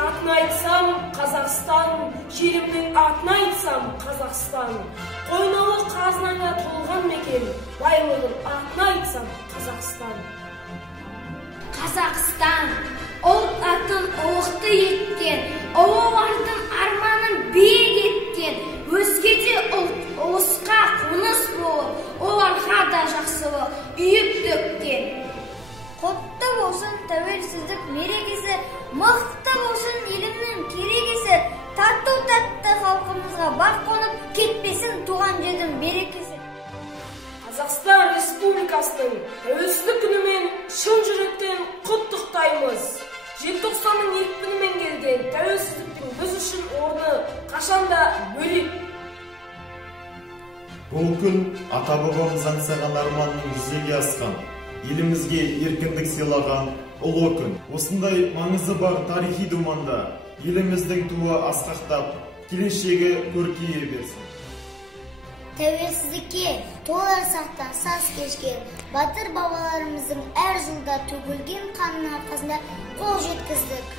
атын айтсам Қазақстан, жерімнің атын айтсам Қазақстан. Қойнауы қазынаға толған мекен, байлығын атын айтсам Қазақстан. Қазақстан, ұлт атын ұлықты еткен, ұлылардың арманын биік еткен, өзге де ұлт ұлысқа қоныс болып, оларға да жақсылық үйіп төккен. Құтты болсын тәуелсіздік мерекесі, мықты болсын елімнің керегесі, тату-тәтті халқымызға бақ қонып, кетпесін туған жердің берекесі. Қазақстан Республикасының тәуелсіздік күнімен шын жүректен құттықтаймыз. Желтоқсанның екпінімен келген тәуелсіздіктің біз үшін орны қашанда бөлек. Бұл күн ата-бабамыз аңсаған арманның жүзеге асқан, елімізге еркіндік сыйлаған ұлы күн. Осындай маңызы бар тарихи думанда еліміздің туы асқақтап, келешегі көркейе берсін. Тәуелсіздікке толар сақтан саз кешкен батыр бабаларымыздың әр жылда төгілген қанның арқасында қол жеткіздік.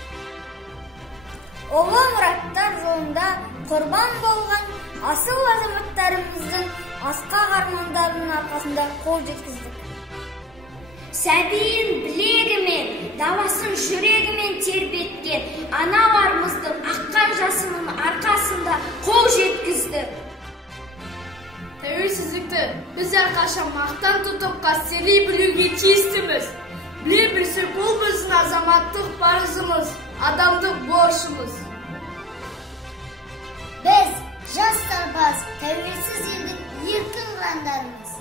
Ұлы мұраттар жолында құрбан болған асыл азаматтарымыздың асқақ армандарының арқасында қол жеткіздік. Сәбиін білегімен, даласын жүрегімен тербеткен аналарымыздың аққан жасының арқасында қол жеткіздік. Тәуелсіздікті біз әрқашан мақтан тұтып қастерлей білуге тиістіміз. Біле білсек, ол біздің азаматтық парызымыз, адамдық борышымыз. Біз жас сарбаз, тәуелсіз елдің еркін ұрандарымыз.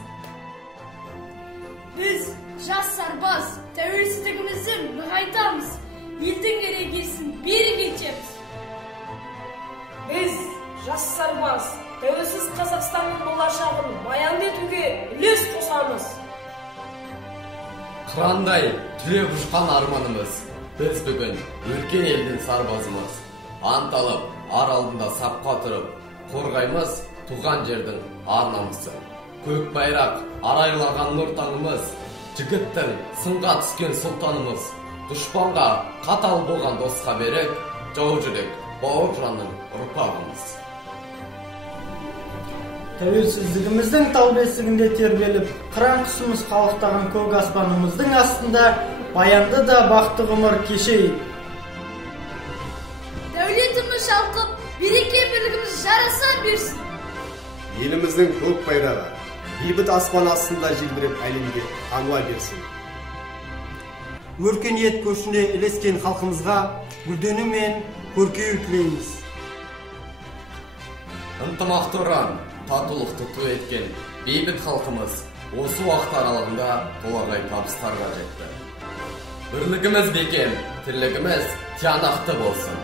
Біз жас сарбаз, тәуелсіздігімізді нығайтамыз, елдің ерегесін берік етеміз. Біз жас сарбаз, тәуелсіз Қазақстанның болашағын баянды етуге үлес қосамыз. Қырандай түлеп ұшқан арманымыз, біз бүгін өркен елдің сарбазымыз. Ант алып, ар алдында сапқа тұрып, қорғаймыз туған жердің ар намысын. Көк байрақ арайлаған нұр таңымыз, жігіттің сынға түскен сұлтанымыз. Дұшпанға қатал болған досқа берік, жау жүрек бауыржанның ұрпағымыз. Тәуелсіздігіміздің тау бесігінде тербеліп, қыран құсымыз қалықтаған көк аспанымыздың астында баянды да бақытты ғұмыр кешейік. Дәулетіміз шалқып, береке бірлігіміз жараса берсін. Еліміздің көк байрағы бейбіт аспан астында желбіреп әлемге таныла берсін. Өркениет көшіне ілескен халқымызға гүлдену мен көркею тілейміз. Ынтымақты ұран, татулықты ту еткен бейбіт халқымыз осы уақыт аралығында толағай табыстарға жетті. Бірлігіміз бекем, тірлігіміз тиянақты болсын.